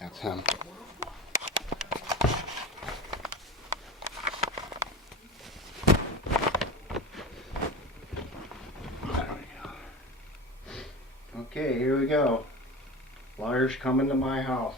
That's him. Okay, here we go. Lawyers coming to my house.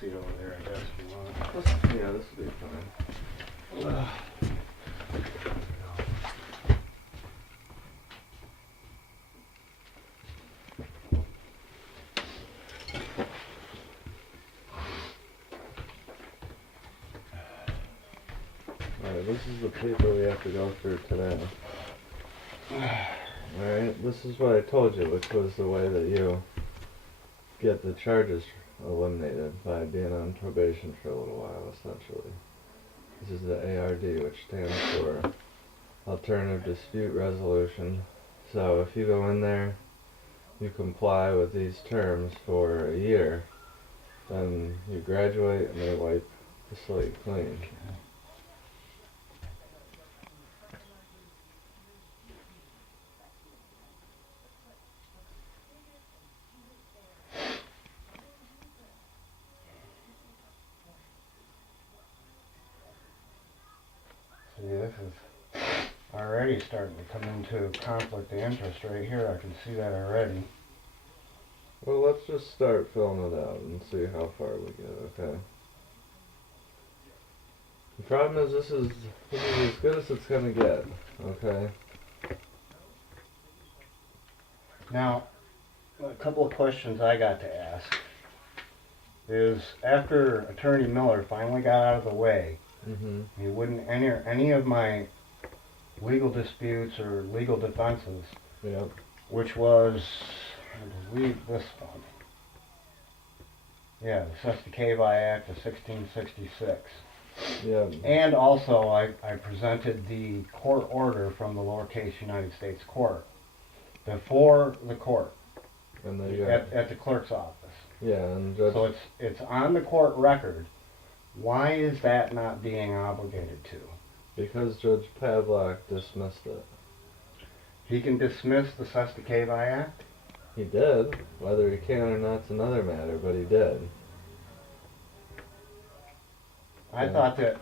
Seat over there, I guess, if you want. Yeah, this will be fine. Alright, this is the paper we have to go through today. Alright, this is what I told you, which was the way that you get the charges eliminated by being on probation for a little while, essentially. This is the ARD, which stands for Alternative Dispute Resolution. So if you go in there, you comply with these terms for a year, then you graduate and they wipe the slate clean. See, this is already starting to come into conflict of interest right here. I can see that already. Well, let's just start filling it out and see how far we get, okay? The problem is this is as good as it's gonna get, okay? Now, a couple of questions I got to ask is, after Attorney Miller finally got out of the way, he wouldn't enter any of my legal disputes or legal defenses, Yep. which was, I believe, this one. Yeah, the CIVILLY Act of 1666. Yeah. And also, I presented the court order from the lowercase United States Court before the court And at the clerk's office. yeah, and Judge, So it's on the court record. Why is that not being obligated to? because Judge Pavlak dismissed it. He can dismiss the CIVILLY Act? He did. Whether he can or not's another matter, but he did. I thought that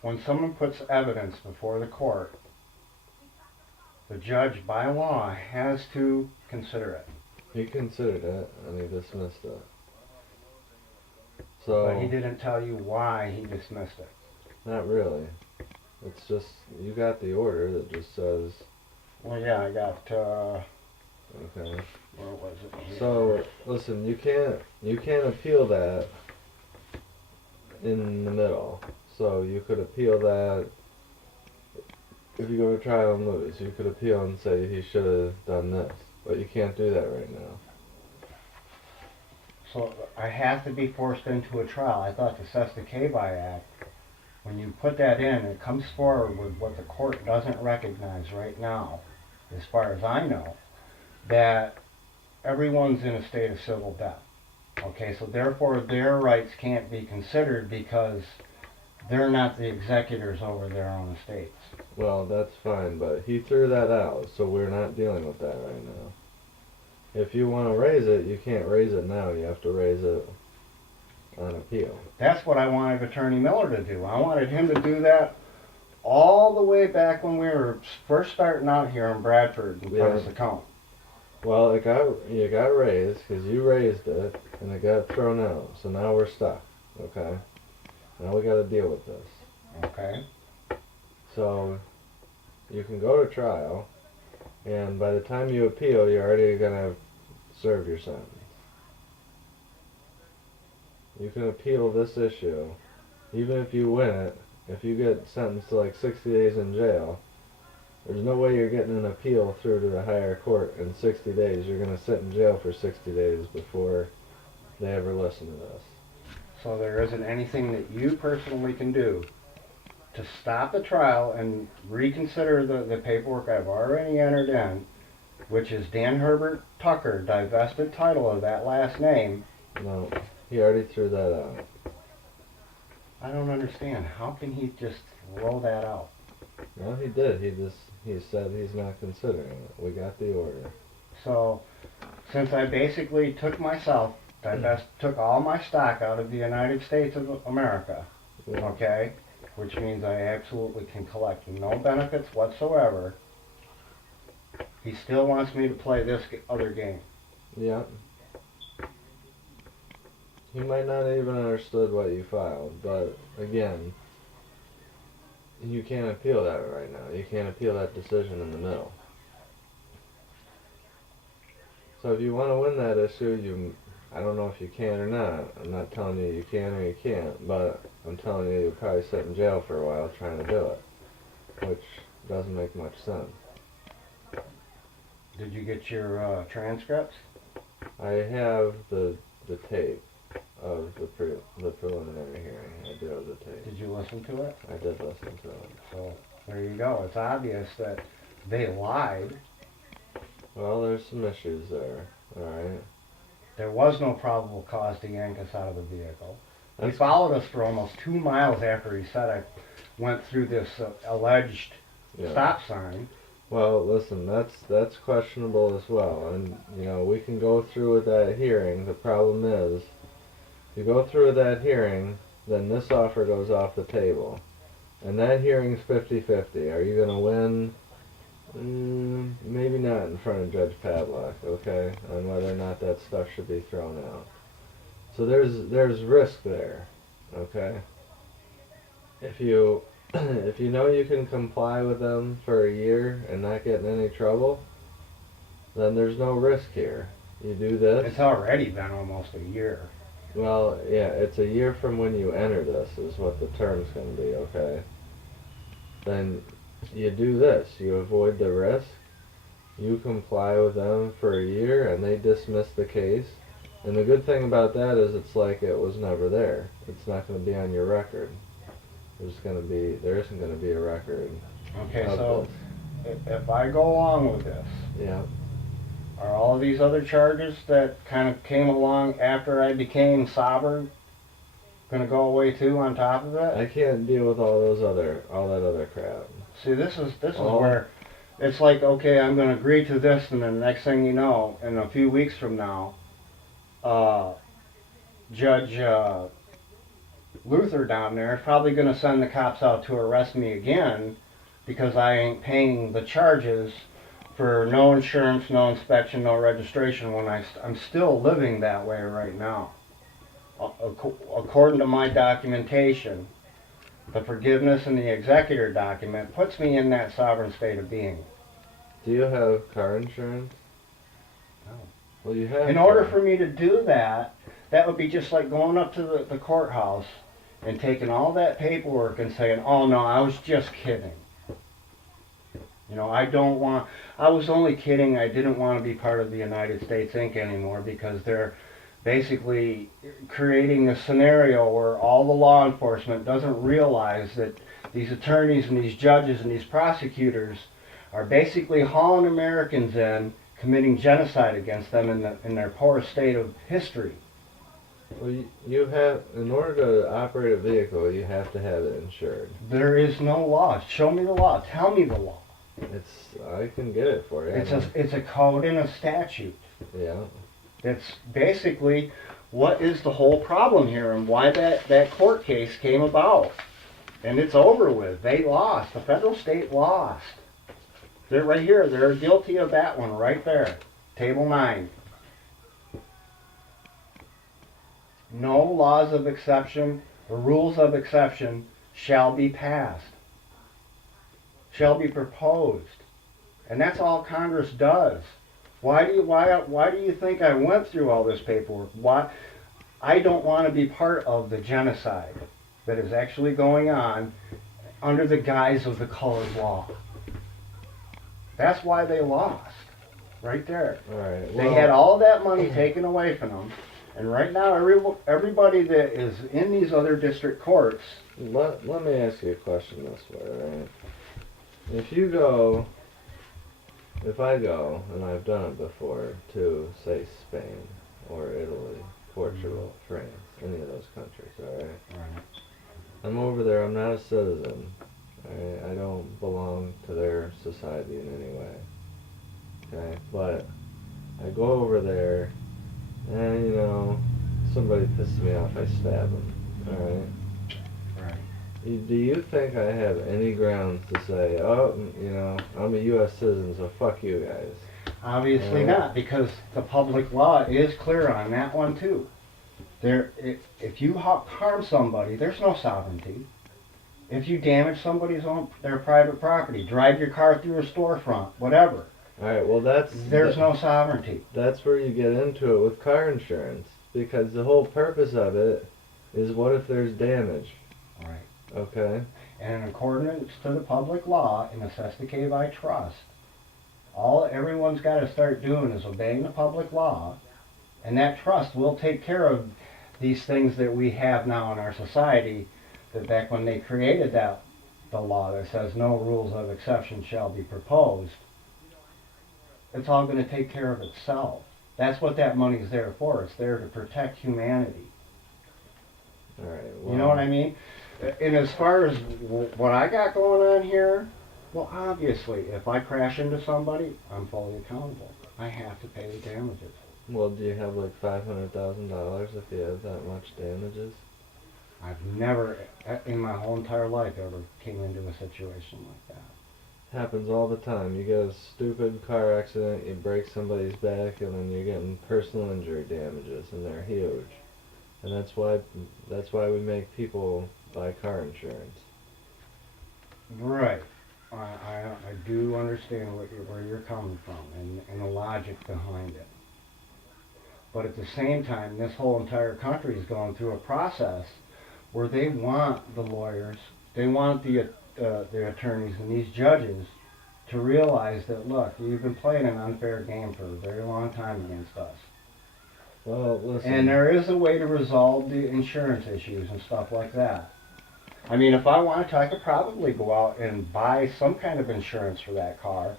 when someone puts evidence before the court, the judge, by law, has to consider it. He considered it, and he dismissed it. So, But he didn't tell you why he dismissed it. not really. It's just, you got the order that just says Well, yeah, I got, Okay. where was it? Here. So listen, you can't appeal that in the middle. So you could appeal that if you go to trial and lose. You could appeal and say he should have done this, but you can't do that right now. So I have to be forced into a trial. I thought the Sesta-Cabi Act, when you put that in, it comes forward with what the court doesn't recognize right now, as far as I know, that everyone's in a state of civil death. Okay, so therefore their rights can't be considered because they're not the executors over their own estates. Well, that's fine, but he threw that out, so we're not dealing with that right now. If you want to raise it, you can't raise it now. You have to raise it on appeal. That's what I wanted Attorney Miller to do. I wanted him to do that all the way back when we were first starting out here in Bradford in Prentice County. Well, you got raised because you raised it, and it got thrown out. So now we're stuck. Okay. Now we got to deal with this. Okay. So you can go to trial, and by the time you appeal, you're already gonna serve your sentence. You can appeal this issue, even if you win it. If you get sentenced to like 60 days in jail, there's no way you're getting an appeal through to the higher court in 60 days. You're gonna sit in jail for 60 days before they ever listen to this. So there isn't anything that you personally can do to stop the trial and reconsider the paperwork I've already entered in, which is Dan Herbert Tucker divested title of that last name. No, he already threw that out. I don't understand. How can he just throw that out? No, he did. He said he's not considering it. We got the order. So, since I basically took took all my stock out of the United States of America, Yeah. okay, which means I absolutely can collect no benefits whatsoever, he still wants me to play this other game. Yeah. He might not even understood what you filed, but again, you can't appeal that right now. You can't appeal that decision in the middle. So if you want to win that issue, I don't know if you can or not. I'm not telling you you can or you can't, but I'm telling you you'll probably sit in jail for a while trying to do it, which doesn't make much sense. Did you get your transcripts? I have the tape of the preliminary hearing. I do have the tape. Did you listen to it? I did listen to it. So there you go. It's obvious that they lied. Well, there's some issues there. All right. There was no probable cause to yank us out of the vehicle. He That's- followed us for almost 2 miles after he said I went through this alleged Yeah. stop sign. Well, listen, that's questionable as well, and we can go through with that hearing. The problem is, if you go through with that hearing, then this offer goes off the table, and that hearing's 50-50. Are you gonna win? Maybe not in front of Judge Padlock, okay, on whether or not that stuff should be thrown out. So there's risk there, okay. If you if you know you can comply with them for a year and not get in any trouble, then there's no risk here. You do this. It's already been almost a year. Well, yeah, it's a year from when you enter this is what the term's going to be, okay? Then you do this. You avoid the risk. You comply with them for a year and they dismiss the case. And the good thing about that is it's like it was never there. It's not going to be on your record. There isn't going to be a record. Okay, of so this. if I go along with this, Yeah. are all of these other charges that kind of came along after I became sovereign gonna go away too on top of it? I can't deal with all that other crap. See, this is Oh. where it's like, okay, I'm gonna agree to this, and then the next thing you know, in a few weeks from now, Judge Luther down there is probably gonna send the cops out to arrest me again because I ain't paying the charges for no insurance, no inspection, no registration when I'm still living that way right now. According to my documentation, the forgiveness in the executor document puts me in that sovereign state of being. Do you have car insurance? No. Well, you have. In order for me to do that, that would be just like going up to the courthouse and taking all that paperwork and saying, oh no, I was just kidding. You know, I was only kidding. I didn't want to be part of the United States Inc. anymore because they're basically creating a scenario where all the law enforcement doesn't realize that these attorneys and these judges and these prosecutors are basically hauling Americans in, committing genocide against them in their poor state of history. Well, you have, in order to operate a vehicle, you have to have it insured. There is no law. Show me the law. Tell me the law. I can get it for you. It's a code and a statute. Yeah. That's basically what is the whole problem here and why that court case came about. And it's over with. They lost. The federal state lost. They're right here. They're guilty of that one right there. Table 9. No laws of exception or rules of exception shall be passed. Shall be proposed. And that's all Congress does. Why do you think I went through all this paperwork? Why? I don't want to be part of the genocide that is actually going on under the guise of the colored law. That's why they lost. Right there. All right. They had all that money taken away from them. And right now, everybody that is in these other district courts. Let me ask you a question this way, right? If I go, and I've done it before, to, say, Spain, or Italy, Portugal, France, any of those countries, alright? Right. I'm over there, I'm not a citizen, alright? I don't belong to their society in any way, okay? But I go over there, and, you know, somebody pisses me off, I stab them, alright? Right. Do you think I have any grounds to say, oh, you know, I'm a U.S. citizen, so fuck you guys? Obviously not, because the public law is clear on that one too. If you harm somebody, there's no sovereignty. If you damage their private property, drive your car through a storefront, whatever. All right, well there's no sovereignty. That's where you get into it with car insurance, because the whole purpose of it is what if there's damage? Right. Okay. And in accordance to the public law, in necessity by trust, everyone's got to start doing is obeying the public law, and that trust will take care of these things that we have now in our society. That back when they created the law that says no rules of exception shall be proposed, it's all going to take care of itself. That's what that money's there for. It's there to protect humanity. All right. Well, you know what I mean? And as far as what I got going on here, well, obviously, if I crash into somebody, I'm fully accountable. I have to pay the damages. Well, do you have like $500,000 if you have that much damages? I've never, in my whole entire life, ever came into a situation like that. Happens all the time. You get a stupid car accident, you break somebody's back, and then you're getting personal injury damages, and they're huge. And that's why we make people buy car insurance. Right. I do understand where you're coming from and the logic behind it. But at the same time, this whole entire country is going through a process where they want the lawyers, they want the attorneys and these judges to realize that, look, you've been playing an unfair game for a very long time against us. Well, listen. And there is a way to resolve the insurance issues and stuff like that. I mean, if I wanted to, I could probably go out and buy some kind of insurance for that car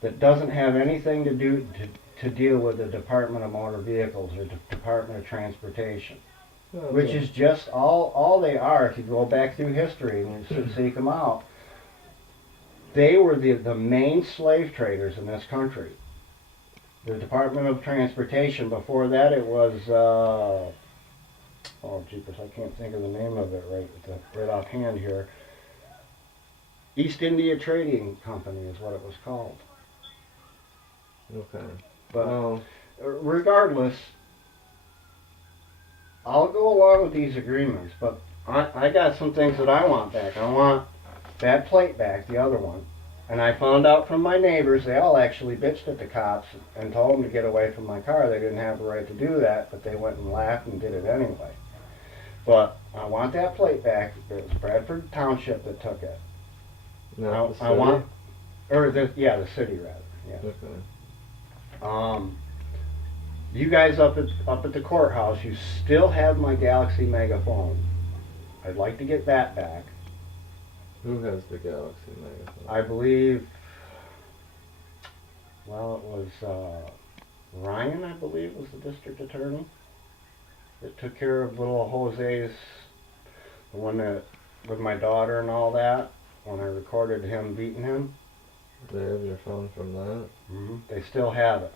that doesn't have anything to do to deal with the Department of Motor Vehicles or the Department of Transportation, which is just all they are. If you go back through history and you seek them out, they were the main slave traders in this country. The Department of Transportation, before that it was, oh jeepers, I can't think of the name of it right offhand here. East India Trading Company is what it was called. Okay. But regardless, I'll go along with these agreements, but I got some things that I want back. I want that plate back, the other one. And I found out from my neighbors, they all actually bitched at the cops and told them to get away from my car. They didn't have the right to do that, but they went and laughed and did it anyway. But I want that plate back. It was Bradford Township that took it. Not the city? I want, or the city rather. Yeah. Okay. You guys up at the courthouse, you still have my Galaxy Megaphone. I'd like to get that back. Who has the Galaxy Megaphone? I believe, well, it was Ryan, I believe, was the district attorney that took care of little Jose's, the one that, with my daughter and all that, when I recorded him beating him. They have your phone from that? Mm-hmm. They still have it.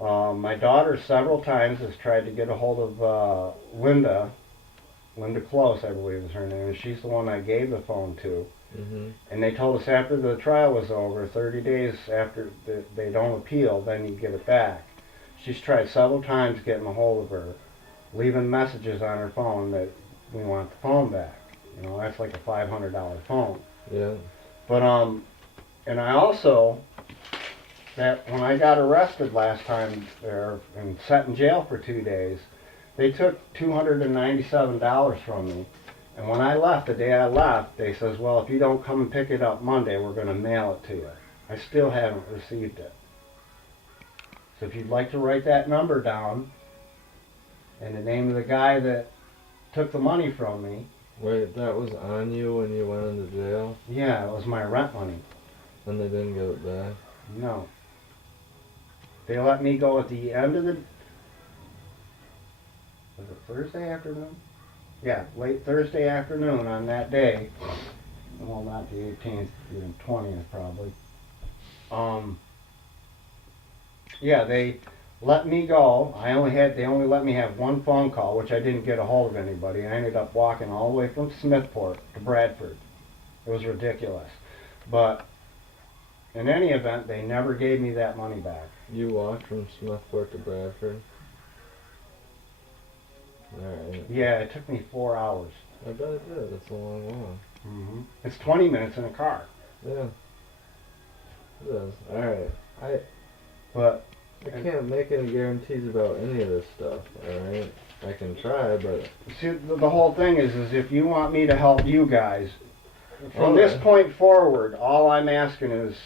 My daughter several times has tried to get a hold of Linda Close, I believe is her name, and she's the one I gave the phone to. Mm-hmm. And they told us after the trial was over, 30 days after they don't appeal, then you get it back. She's tried several times getting a hold of her, leaving messages on her phone that we want the phone back. You know, that's like a $500 phone. Yeah. But, and I also, that when I got arrested last time there and sat in jail for 2 days, they took $297 from me. And when I left, the day I left, they says, well, if you don't come and pick it up Monday, we're going to mail it to you. I still haven't received it. So if you'd like to write that number down and the name of the guy that took the money from me. Wait, that was on you when you went into jail? Yeah, it was my rent money. And they didn't give it back? No. They let me go at the end of the... Was it Thursday afternoon? Yeah, late Thursday afternoon on that day. Well, not the 18th, the 20th probably. Yeah, they let me go. They only let me have one phone call, which I didn't get a hold of anybody. I ended up walking all the way from Smithport to Bradford. It was ridiculous. But in any event, they never gave me that money back. You walked from Smithport to Bradford? Alright. Yeah, it took me 4 hours. I bet it did. It's a long walk. Mm-hmm. It's 20 minutes in a car. Yeah. It is. Alright. I can't make any guarantees about any of this stuff, alright? I can try, but... See, the whole thing is if you want me to help you guys, from this point forward, all I'm asking is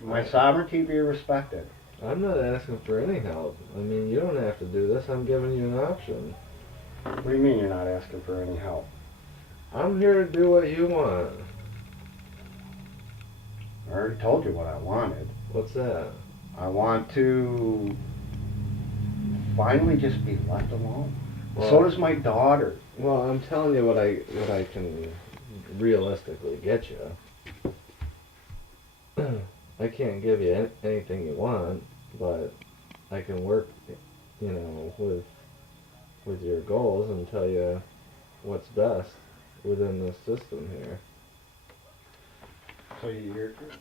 my sovereignty be respected. I'm not asking for any help. I mean, you don't have to do this. I'm giving you an option. What do you mean you're not asking for any help? I'm here to do what you want. I already told you what I wanted. What's that? I want to finally just be left alone. Well, so does my daughter. Well, I'm telling you what I can realistically get you. I can't give you anything you want, but I can work, you know, with your goals and tell you what's best within this system here. So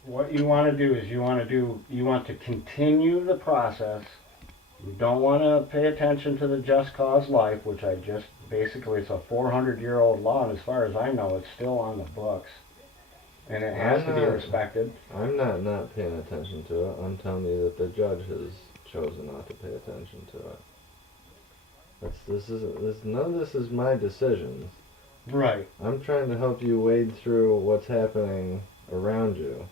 what you want to do is you want to continue the process. You don't want to pay attention to the Just Cause Life, which basically it's a 400-year-old law, and as far as I know, it's still on the books. And it has to be respected. I'm not paying attention to it. I'm telling you that the judge has chosen not to pay attention to it. None of this is my decisions. Right. I'm trying to help you wade through what's happening around you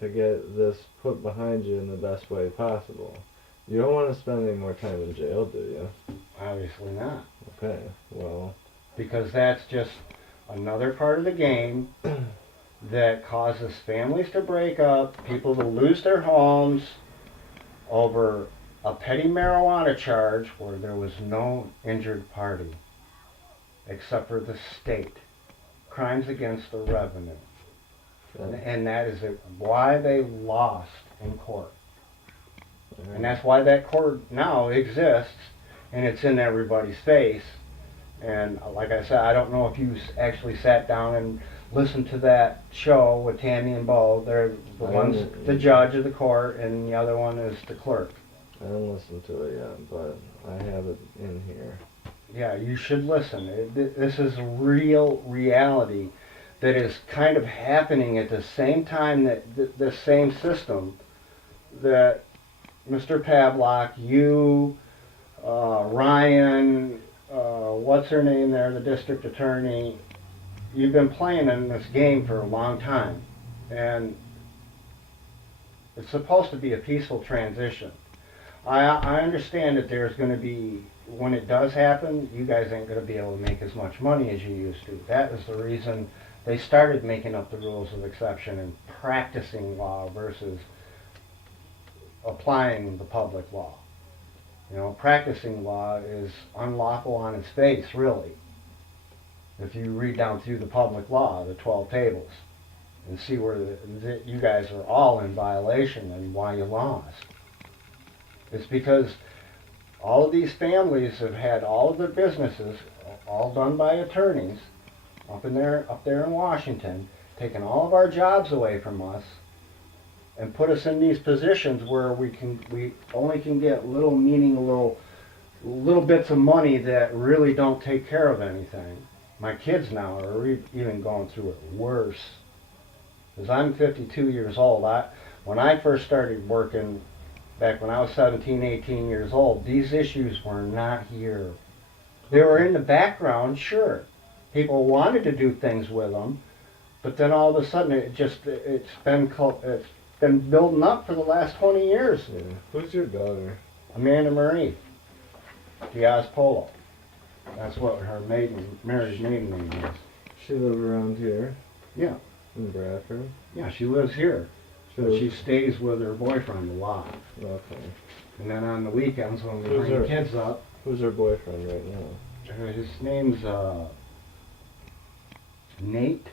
to get this put behind you in the best way possible. You don't want to spend any more time in jail, do you? Obviously not. Okay, well... Because that's just another part of the game that causes families to break up, people to lose their homes over a petty marijuana charge where there was no injured party except for the state. Crimes against the revenue. And that is why they lost in court. And that's why that court now exists, and it's in everybody's face. And like I said, I don't know if you actually sat down and listened to that show with Tammy and Bo. They're the judge of the court, and the other one is the clerk. I haven't listened to it yet, but I have it in here. Yeah, you should listen. This is real reality that is kind of happening at the same time that the same system that Mr. Pavlock, you, Ryan, what's her name there, the district attorney, you've been playing in this game for a long time. And it's supposed to be a peaceful transition. I understand that there's going to be, when it does happen, you guys ain't going to be able to make as much money as you used to. That is the reason they started making up the rules of exception and practicing law versus applying the public law. You know, practicing law is unlawful on its face, really. If you read down through the public law, the 12 tables, and see where you guys are all in violation and why you lost. It's because all of these families have had all of their businesses, all done by attorneys, up there in Washington, taking all of our jobs away from us, and put us in these positions where we only can get little bits of money that really don't take care of anything. My kids now are even going through it worse. Because I'm 52 years old. When I first started working, back when I was 17, 18 years old, these issues were not here. They were in the background, sure. People wanted to do things with them, but then all of a sudden it's been building up for the last 20 years. Yeah. Who's your daughter? Amanda Marie Diaz Polo. That's what her married maiden name is. She live around here? Yeah. In Bradford? Yeah, she lives here. But she stays with her boyfriend a lot. Okay. And then on the weekends when we Who's bring her- the kids up, Who's her boyfriend right now? his name's Nate.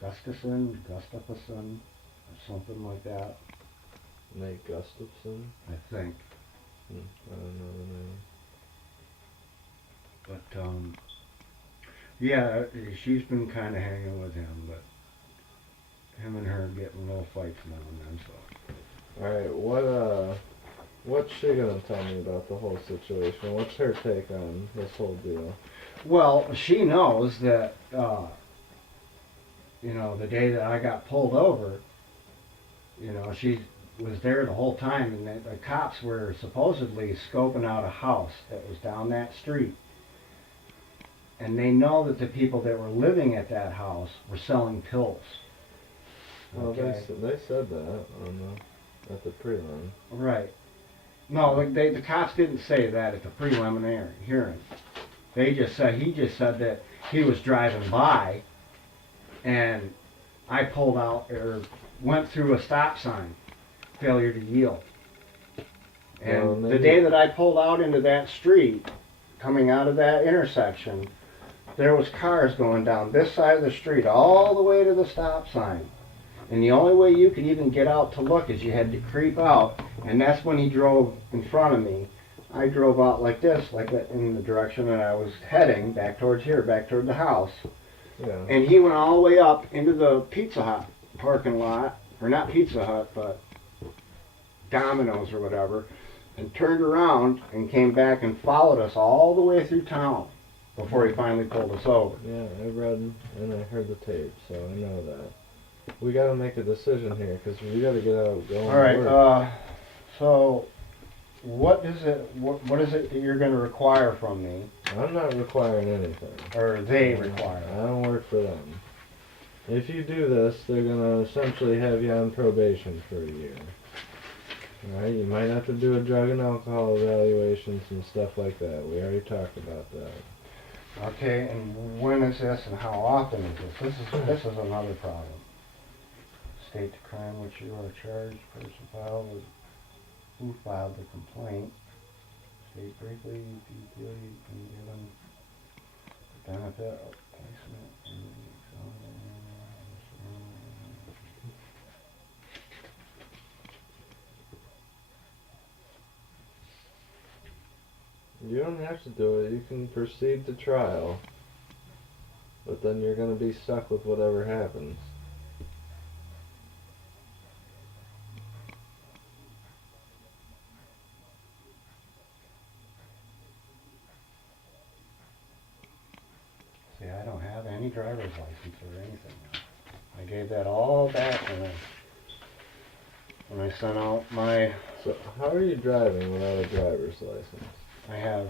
Gustafson, or something like that, Nate Gustafson? I think. I don't know the name. But yeah, she's been kind of hanging with him, but him and her getting little fights now and then. So. Alright, what's she gonna tell me about the whole situation? What's her take on this whole deal? Well, she knows that, you know, the day that I got pulled over, you know, she was there the whole time, and the cops were supposedly scoping out a house that was down that street. And they know that the people that were living at that house were selling pills. Well, Okay. they said that at the prelim. Right. No, the cops didn't say that at the preliminary hearing. He just said that he was driving by, and I pulled out or went through a stop sign, failure to yield. And the day that I pulled out into that street, coming out of that intersection, there was cars going down this side of the street all the way to the stop sign. And the only way you could even get out to look is you had to creep out, and that's when he drove in front of me. I drove out like this, like that, in the direction that I was heading, back towards here, back toward the house. Yeah. And he went all the way up into the Pizza Hut parking lot, or not Pizza Hut, but Domino's or whatever, and turned around and came back and followed us all the way through town before he finally pulled us over. Yeah, I read and I heard the tape, so I know that. We gotta make a decision here, because we gotta get out going. All right, so what is it that you're going to require from me, I'm not requiring anything. or they require? I don't work for them. If you do this, they're gonna essentially have you on probation for a year. Alright, you might have to do a drug and alcohol evaluations and stuff like that. We already talked about that. Okay, and when is this, and how often is this? This is another problem. State the crime which you are charged, person filed with, who filed the complaint. State briefly, if you feel you can give them the benefit of placement in the You don't have to do it. You can proceed to trial. But then you're gonna be stuck with whatever happens. See, I driver's license or anything now. I gave that all back when I sent out my, So how are you driving without a driver's license? I have,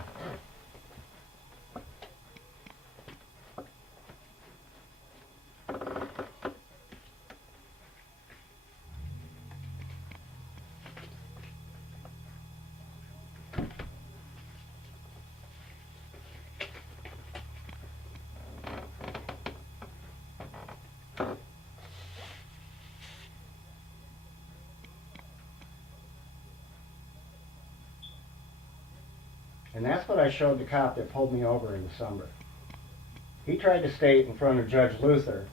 and that's what I showed the cop that pulled me over in December. He tried to state in front of Judge Luther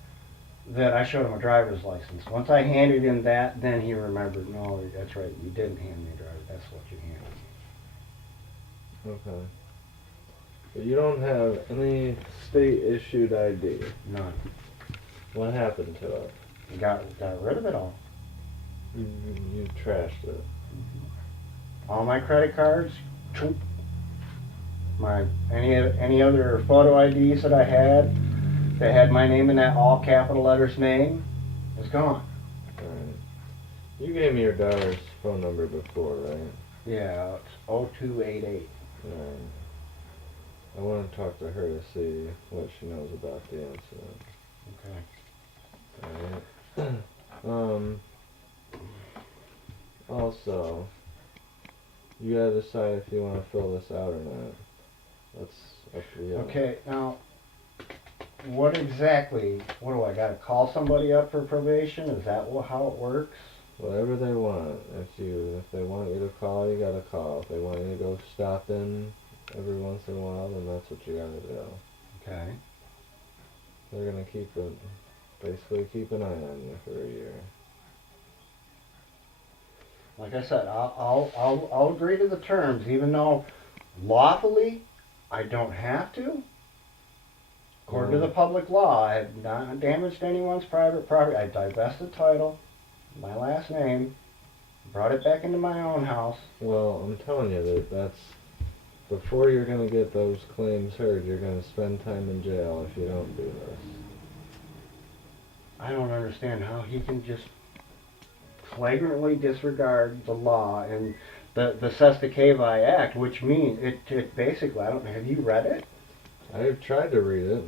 that I showed him a driver's license. Once I handed him that, then he remembered, no, that's right, you didn't hand me a driver, that's what you handed me. Okay. But you don't have any state-issued ID. None. What happened to it? Got rid of it all. You trashed it. All my credit cards, choop. My any other photo IDs that I had that had my name in that all capital letters name is gone. Alright. You gave me your daughter's phone number before, right? Yeah, it's 0288. Alright. I want to talk to her to see what she knows about the incident. Okay. Alright. Also, you gotta decide if you want to fill this out or not. That's up to you. Okay, now, what do I gotta call somebody up for probation? Is that how it works? Whatever they want. If they want you to call, you gotta call. If they want you to go stop in every once in a while, then that's what you gotta do. Okay. They're gonna basically keep an eye on you for a year. Like I said, I'll agree to the terms, even though lawfully I don't have to. According to the public law, I have not damaged anyone's private property. I divested title, my last name, brought it back into my own house. Well, I'm telling you that's before you're gonna get those claims heard, you're gonna spend time in jail if you don't do this. I don't understand how he can just flagrantly disregard the law and the Sesta Act, which means it basically, I don't know, have you read it? I've tried to read it.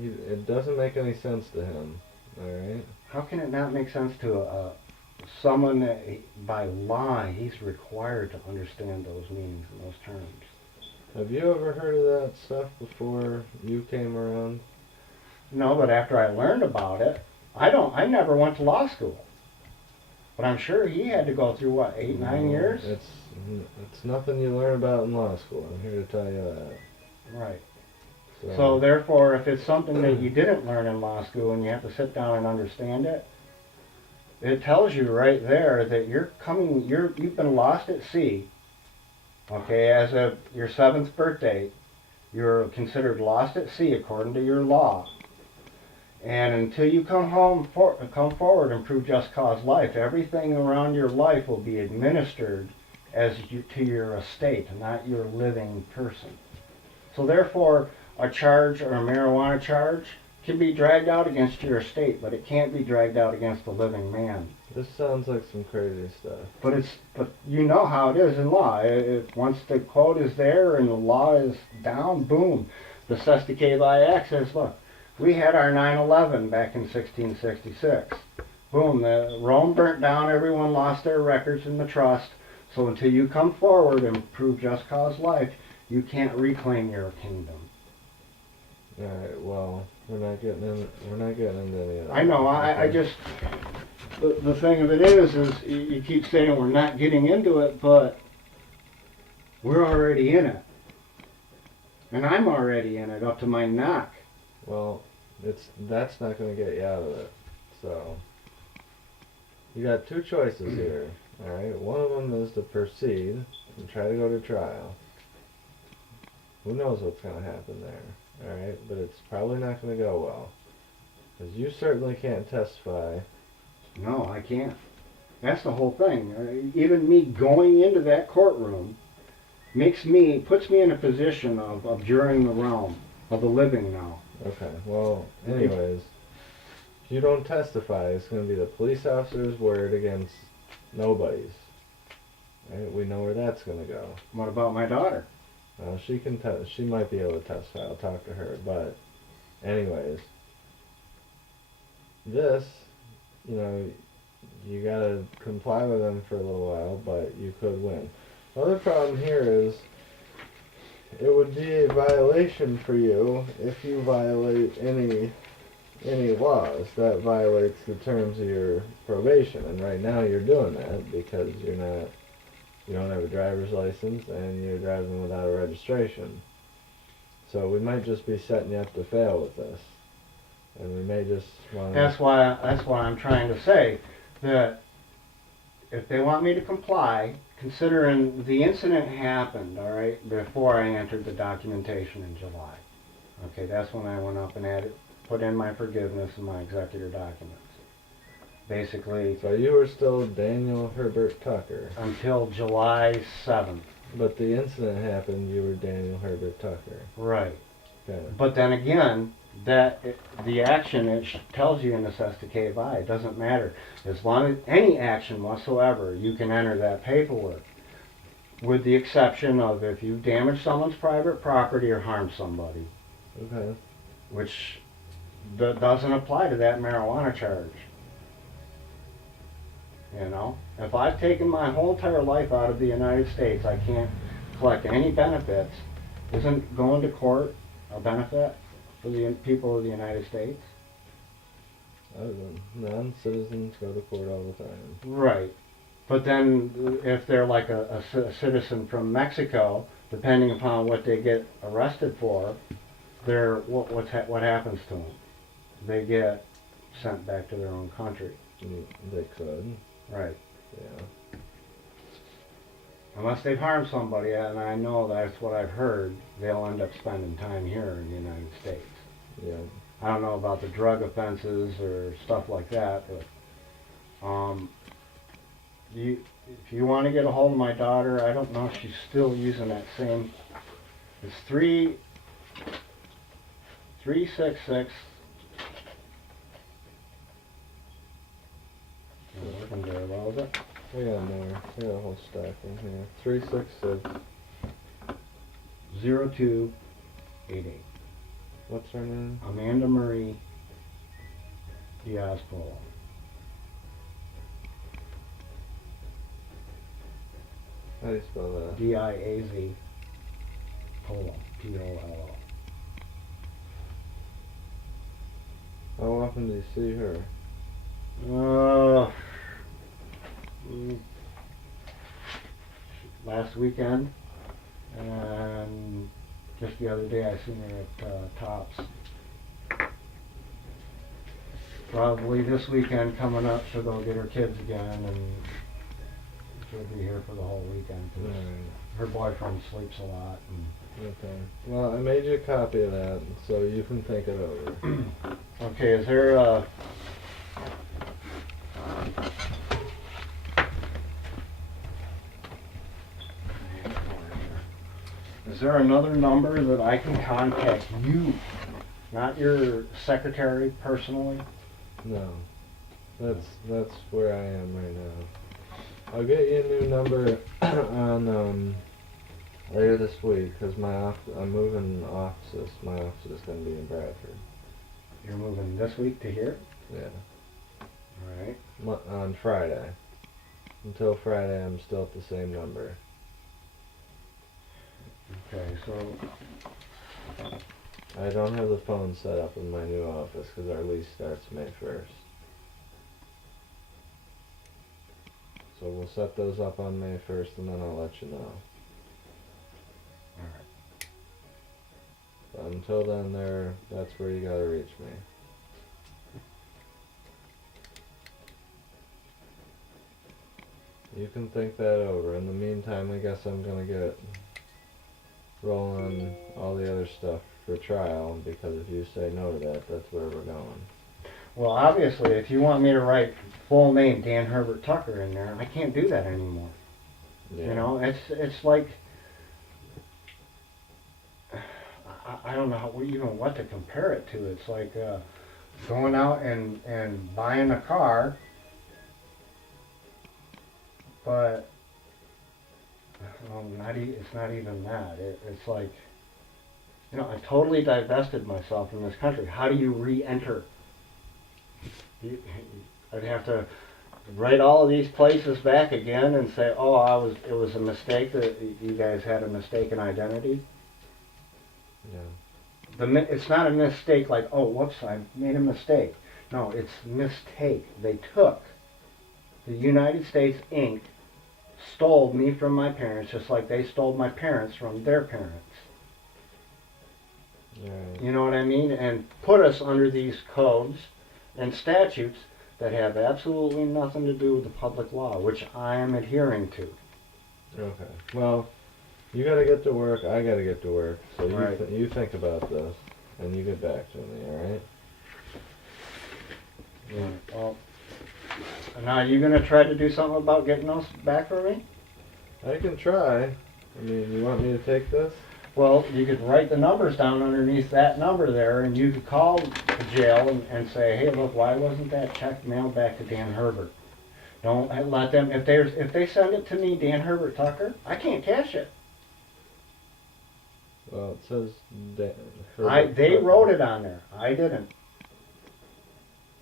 It doesn't make any sense to him. Alright? How can it not make sense to someone that by law he's required to understand those meanings and those terms? Have you ever heard of that stuff before you came around? No, but after I learned about it, I never went to law school. But I'm sure he had to go through, what, 8, 9 years? It's nothing you learn about in law school. I'm here to tell you that. Right. So therefore, if it's something that you didn't learn in law school and you have to sit down and understand it, it tells you right there that you've been lost at sea. Okay, as of your 7th birthday, you're considered lost at sea according to your law. And until you come forward and prove just cause life, everything around your life will be administered to your estate, not your living person. So therefore, a charge or a marijuana charge can be dragged out against your estate, but it can't be dragged out against the living man. This sounds like some crazy stuff. But you know how it is in law. Once the quote is there and the law is down, boom. The Sesta Act says, look, we had our 9/11 back in 1666. Boom, Rome burnt down, everyone lost their records in the trust. So until you come forward and prove just cause life, you can't reclaim your kingdom. Alright, well, we're not getting into any of that. I know, I just, the thing of it is you keep saying we're not getting into it, but we're already in it. And I'm already in it up to my neck. Well, that's not going to get you out of it. So, you got two choices here. Alright, one of them is to proceed and try to go to trial. Who knows what's going to happen there. Alright, but it's probably not going to go well. Because you certainly can't testify. No, I can't. That's the whole thing. Even me going into that courtroom puts me in a position of abjuring the realm of the living now. Okay, well, anyways, if you don't testify, it's going to be the police officer's word against nobody's. Right? We know where that's going to go. What about my daughter? Well, she can she might be able to testify. I'll talk to her. But, anyways, this, you know, you got to comply with them for a little while, but you could win. The other problem here is it would be a violation for you if you violate any laws that violates the terms of your probation, and right now you're doing that because you don't have a driver's license and you're driving without a registration. So we might just be setting you up to fail with this, and we may just want to. That's why I'm trying to say that if they want me to comply, considering the incident happened, all right, before I entered the documentation in July. Okay, that's when I went up and put in my forgiveness and my executor documents. Basically, So you were still Daniel Herbert Tucker, until July 7th. but the incident happened. You were Daniel Herbert Tucker. Right. Okay. But then again, the action tells you in the STATUTES, it doesn't matter. As long as any action whatsoever, you can enter that paperwork. With the exception of if you damage someone's private property or harm somebody, Okay. which doesn't apply to that marijuana charge. You know, if I've taken my whole entire life out of the United States, I can't collect any benefits. Isn't going to court a benefit for the people of the United States? Non-citizens go to court all the time. Right. But then if they're like a citizen from Mexico, depending upon what they get arrested for, what happens to them? They get sent back to their own country. They could. Right. Yeah. Unless they've harmed somebody, and I know that's what I've heard, they'll end up spending time here in the United States. Yeah. I don't know about the drug offenses or stuff like that, but if you want to get a hold of my daughter, I don't know if she's still using that same. It's 366. Working very well, is it? We got more. We got a whole stack in here. 366. 0288. What's her name? Amanda Marie Diaz-Polo. How do you spell that? D-I-A-Z Polo. P-O-L-O. How often do you see her? Last weekend, and just the other day I seen her at Tops. Probably this weekend coming up she'll go get her kids again, and she'll be here for the whole weekend. 'Cause her boyfriend sleeps a lot. Okay. Well, I made you a copy of that, so you can think it over. Okay, is there is there another number that I can contact you, not your secretary personally? No. That's where I am right now. I'll get you a new number on later this week because I'm moving offices. My office is going to be in Bradford. You're moving this week to here? Yeah. Alright. On Friday. Until Friday, I'm still at the same number. Okay, so I don't have the phone set up in my new office because our lease starts May 1st. So we'll set those up on May 1st and then I'll let you know. alright. But until then, that's where you gotta reach me. You can think that over. In the meantime, I guess I'm gonna get rolling all the other stuff for trial because if you say no to that, that's where we're going. Well, obviously, if you want me to write full name Dan Herbert Tucker in there, I can't do that anymore. Yeah. You know, it's like I don't know even what to compare it to. It's like going out and buying a car, but it's not even that. It's like, you know, I totally divested myself from this country. How do you re-enter? I'd have to write all of these places back again and say, oh, it was a mistake that you guys had a mistaken identity. Yeah. It's not a mistake like, oh, whoops, I made a mistake. No, it's mistake. They took the United States Inc. stole me from my parents just like they stole my parents from their parents. Right. You know what I mean? And put us under these codes and statutes that have absolutely nothing to do with the public law, which I am adhering to. Okay. Well, you gotta get to work, I gotta get to work, so Right. you think about this, and you get back to me, alright? Yeah. Well, now you gonna try to do something about getting those back for me? I can try. I mean, you want me to take this? Well, you could write the numbers down underneath that number there, and you could call the jail and say, hey, look, why wasn't that check mailed back to Dan Herbert? Don't let them, if they send it to me, Dan Herbert Tucker, I can't cash it. Well, it says They Tucker. wrote it on there. I didn't.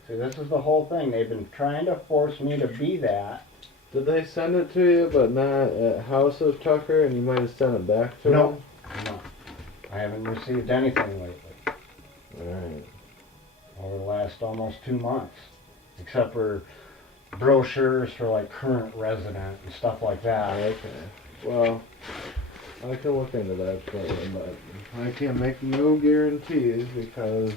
See, this is the whole thing. They've been trying to force me to be that. Did they send it to you, but not at House of Tucker, and you might have sent it back to No. them? No. I haven't received anything lately Alright. over the last almost 2 months, except for brochures for like current resident and stuff like that. Okay. Well, I can look into that for you, but I can't make no guarantees because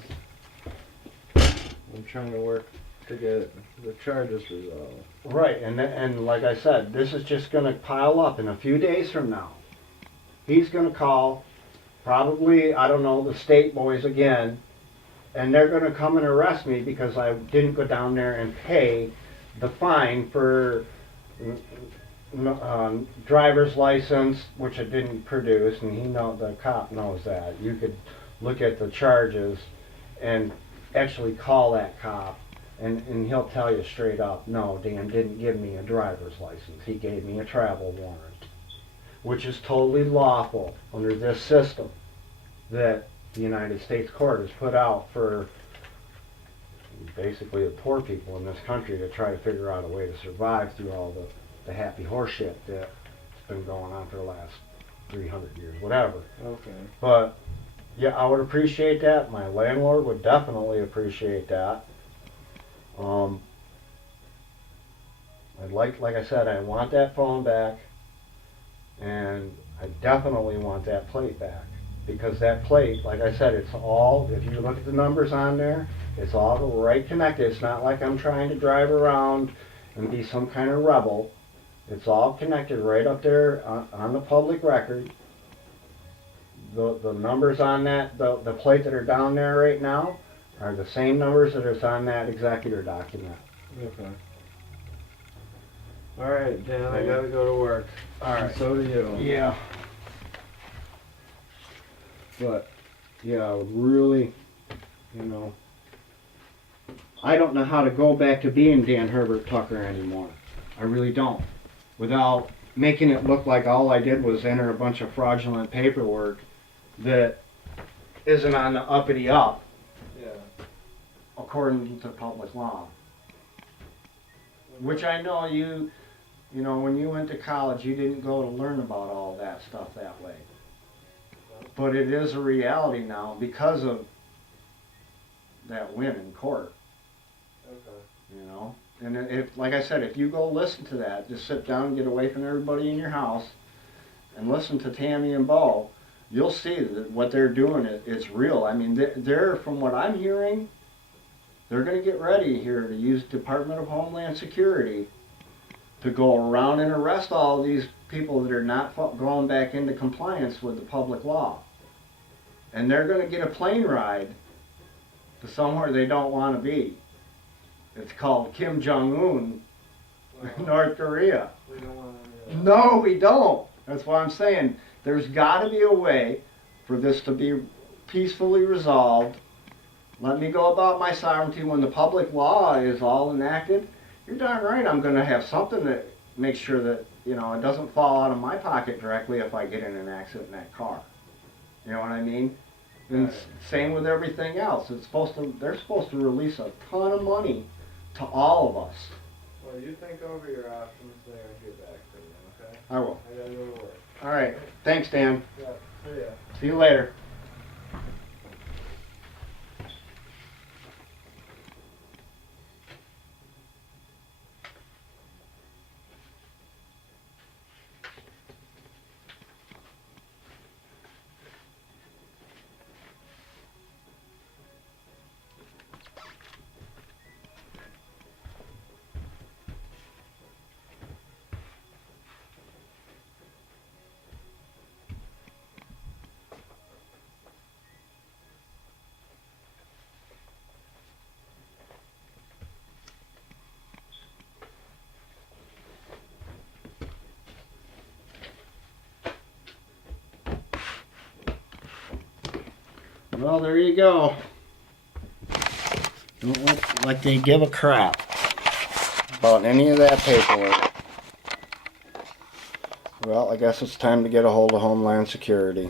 I'm trying to work to get the charges resolved. Right, and like I said, this is just going to pile up in a few days from now. He's going to call, probably, I don't know, the state boys again, and they're going to come and arrest me because I didn't go down there and pay the fine for driver's license, which I didn't produce, and the cop knows that. You could look at the charges and actually call that cop, and he'll tell you straight up, no, Dan didn't give me a driver's license. He gave me a travel warrant, which is totally lawful under this system that the United States court has put out for basically the poor people in this country to try to figure out a way to survive through all the happy horseshit that's been going on for the last 300 years, whatever. Okay. But yeah, I would appreciate that. My landlord would definitely appreciate that. I'd like I said, I want that phone back, and I definitely want that plate back, because that plate, like I said, it's all, if you look at the numbers on there, it's all right connected. It's not like I'm trying to drive around and be some kind of rebel. It's all connected right up there on the public record. The numbers on that, the plate that are down there right now, are the same numbers that is on that executor document. Okay. Alright, Dan, I gotta go to work. Alright. So do you. Yeah. But, yeah, I would really, you know, I don't know how to go back to being Dan Herbert Tucker anymore. I really don't. Without making it look like all I did was enter a bunch of fraudulent paperwork that isn't on the uppity up, Yeah. according to public law. Which I know you know, when you went to college, you didn't go to learn about all that stuff that way. But it is a reality now because of that win in court. Okay. You know, and if, like I said, if you go listen to that, just sit down and get away from everybody in your house and listen to Tammy and Bo, you'll see that what they're doing, it's real. I mean, they're, from what I'm hearing, they're going to get ready here to use Department of Homeland Security to go around and arrest all these people that are not going back into compliance with the public law. And they're going to get a plane ride to somewhere they don't want to be. It's called Kim Jong-un, North Korea. We don't want to. No, we don't. That's what I'm saying. There's got to be a way for this to be peacefully resolved. Let me go about my sovereignty when the public law is all enacted. You're darn right I'm going to have something that makes sure that, you know, it doesn't fall out of my pocket directly if I get in an accident in that car. You know what I mean? And same with everything else. They're supposed to release a ton of money to all of us. Well, you think over your options there and get back to me, okay? I will. I gotta go to work. All right. Thanks, Dan. Yeah, see ya. See you later. Well, there you go. Don't look like they give a crap about any of that paperwork. Well, I guess it's time to get a hold of Homeland Security.